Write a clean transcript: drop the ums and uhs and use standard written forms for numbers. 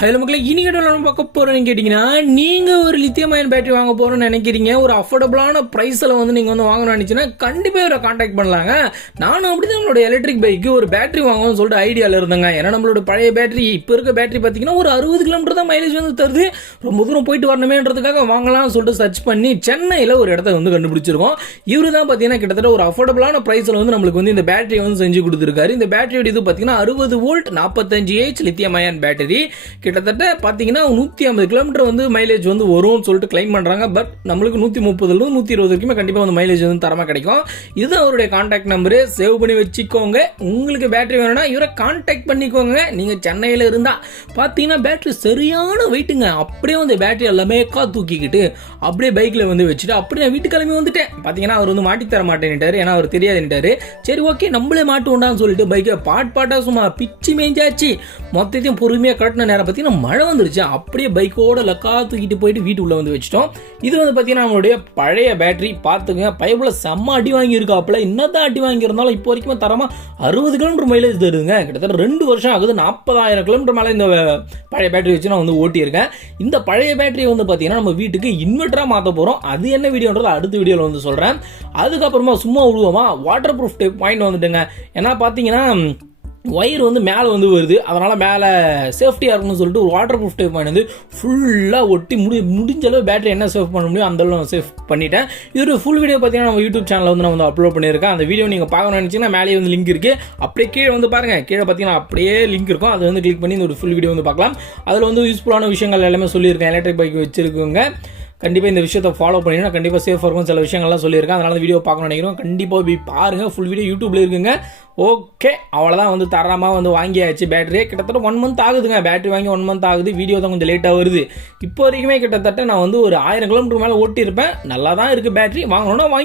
Hello மக்களே, இன்னைக்கு நம்ம பார்க்க போகிறோன்னு கேட்டிங்கன்னா, நீங்கள் ஒரு லித்தியம் அயன் பேட்டரி வாங்க போகிறோன்னு நினைக்கிறீங்க, ஒரு அஃபோர்டபுளான ப்ரைஸில் வந்து நீங்கள் வந்து வாங்கணும்னு நினச்சின்னா கண்டிப்பாக இவரை காண்டாக்ட் பண்ணலாங்க. நானும் அப்படி தான் நம்மளோட எலக்ட்ரிக் பைக்கு ஒரு பேட்டரி வாங்கணும்னு சொல்லிட்டு ஐடியாவில் இருந்தேங்க. ஏன்னா நம்மளோட பழைய பேட்டரி இப்போ இருக்க பேட்டரி பார்த்தீங்கன்னா ஒரு 60 கிலோமீட்டர் தான் மைலேஜ் வந்து தருது. ரொம்ப தூரம் போயிட்டு வரணுமேன்றதுக்காக வாங்கலாம்னு சொல்லிட்டு சர்ச் பண்ணி சென்னையில் ஒரு இடத்த வந்து கண்டுபிடிச்சிருக்கோம். இவர் தான் பார்த்தீங்கன்னா கிட்டத்தட்ட ஒரு அஃபோர்டபுளான ப்ரைஸில் வந்து நம்மளுக்கு வந்து இந்த பேட்டரியை வந்து செஞ்சு கொடுத்துருக்காரு. இந்த பேட்டரியோட இது பார்த்தீங்கன்னா 60 volt 45 AH lithium ion battery. கிட்டத்தட்ட பார்த்தீங்கன்னா 150 கிலோமீட்டர் வந்து மைலேஜ் வந்து வரும்னு சொல்லிட்டு கிளைம் பண்ணுறாங்க. பட் நம்மளுக்கு 130 120 வரைக்குமே கண்டிப்பாக வந்து மைலேஜ் வந்து தரமாக கிடைக்கும். இது அவருடைய கான்டாக்ட் நம்பரு, சேவ் பண்ணி வச்சுக்கோங்க. உங்களுக்கு பேட்டரி வேணும்னா இவரை கான்டாக்ட் பண்ணிக்கோங்க. நீங்கள் சென்னையில் இருந்தால் பார்த்தீங்கன்னா பேட்டரி சரியான வெயிட்டுங்க. அப்படியே வந்து பேட்டரி எல்லாமே தூக்கிக்கிட்டு அப்படியே பைக்கில் வந்து வச்சுட்டு அப்படியே நான் வீட்டு கிளம்பி வந்துட்டேன். பார்த்தீங்கன்னா அவர் வந்து மாட்டி தர மாட்டேன்ட்டாரு, ஏன்னா அவர் தெரியாதுன்ட்டாரு. சரி ஓகே நம்மளே மாட்டு உண்டான்னு சொல்லிட்டு பைக்கை பாட்டாக சும்மா பிச்சு மேய்ஞ்சாச்சு. மொத்தத்தையும் பொறுமையாக கட்டின நேரம் பார்த்தீங்கன்னா மழை வந்துருச்சு. அப்படியே பைக்கோட லக்கா தூக்கிட்டு போயிட்டு வீட்டுக்குள்ளே வந்து வச்சிட்டோம். இது வந்து பார்த்தீங்கன்னா நம்மளுடைய பழைய பேட்டரி. பார்த்துங்க, பைப்பில் செம்ம அடி வாங்கியிருக்காப்புல. என்னதான் அடி வாங்கியிருந்தாலும் இப்போ வரைக்கும் தரமாக 60 கிலோமீட்டர் மைலேஜ் தருதுங்க. கிட்டத்தட்ட 2 வருஷம் ஆகுது. 40,000 கிலோமீட்டர் மேலே இந்த பழைய பேட்டரி வச்சு நான் வந்து ஓட்டியிருக்கேன். இந்த பழைய பேட்டரியை வந்து பார்த்தீங்கன்னா நம்ம வீட்டுக்கு இன்வெர்ட்டராக மாற்ற போகிறோம். அது என்ன வீடியோன்றது அடுத்த வீடியோவில் வந்து சொல்கிறேன். அதுக்கப்புறமா சும்மா விடுவோமா, வாட்டர் ப்ரூஃப் டேப் வாங்கிட்டு வந்துட்டுங்க. ஏன்னா பார்த்தீங்கன்னா ஒயர் வந்து மேலே வந்து வருது, அதனால் மேலே சேஃப்டியாக இருக்குன்னு சொல்லிட்டு ஒரு வாட்டர் ப்ரூஃப் டேப் வாங்கி வந்து ஃபுல்லாக ஒட்டி முடிஞ்ச அளவு பேட்டரி என்ன சேவ் பண்ண முடியும் அந்த அளவு சேவ் பண்ணிட்டேன். இதோட ஃபுல் வீடியோ பார்த்தீங்கன்னா நம்ம யூடியூப் சேனலில் வந்து நான் வந்து அப்லோட் பண்ணியிருக்கேன். அந்த வீடியோ நீங்கள் பார்க்கணும்னு நினச்சிங்கன்னா மேலேயே வந்து லிங்க் இருக்குது. அப்படியே கீழே வந்து பாருங்கள், கீழே பார்த்தீங்கன்னா அப்படியே லிங்க் இருக்கும். அதை வந்து கிளிக் பண்ணி இந்த ஒரு ஃபுல் வீடியோ வந்து பார்க்கலாம். அதில் வந்து யூஸ்ஃபுல்லான விஷயங்கள் எல்லாமே சொல்லியிருக்கேன். எலக்ட்ரிக் பைக் வச்சிருக்கவங்க கண்டிப்பாக இந்த விஷயத்தை ஃபாலோ பண்ணிங்கன்னா கண்டிப்பாக சேஃபாக இருக்கும். சில விஷயங்கள்லாம் சொல்லியிருக்கேன், அதனால வீடியோ பார்க்கணும்னு நினைக்கிறோம். கண்டிப்பாக போய் பாருங்கள், ஃபுல் வீடியோ யூடியூப்ல இருக்குங்க. ஓகே, அவ்வளோதான் வந்து தரமாக வந்து வாங்கியாச்சு. பேட்டரியே கிட்டத்தட்ட 1 மந்த் ஆகுதுங்க. பேட்டரி வாங்கி 1 மந்த் ஆகுது. வீடியோ தான் கொஞ்சம் லேட்டாக வருது. இப்போ வரைக்குமே கிட்டத்தட்ட நான் வந்து ஒரு 1000 கிலோமீட்டர் மேலே ஓட்டியிருப்பேன். நல்லா தான் இருக்குது பேட்டரி. வாங்கணும்னா வாங்கி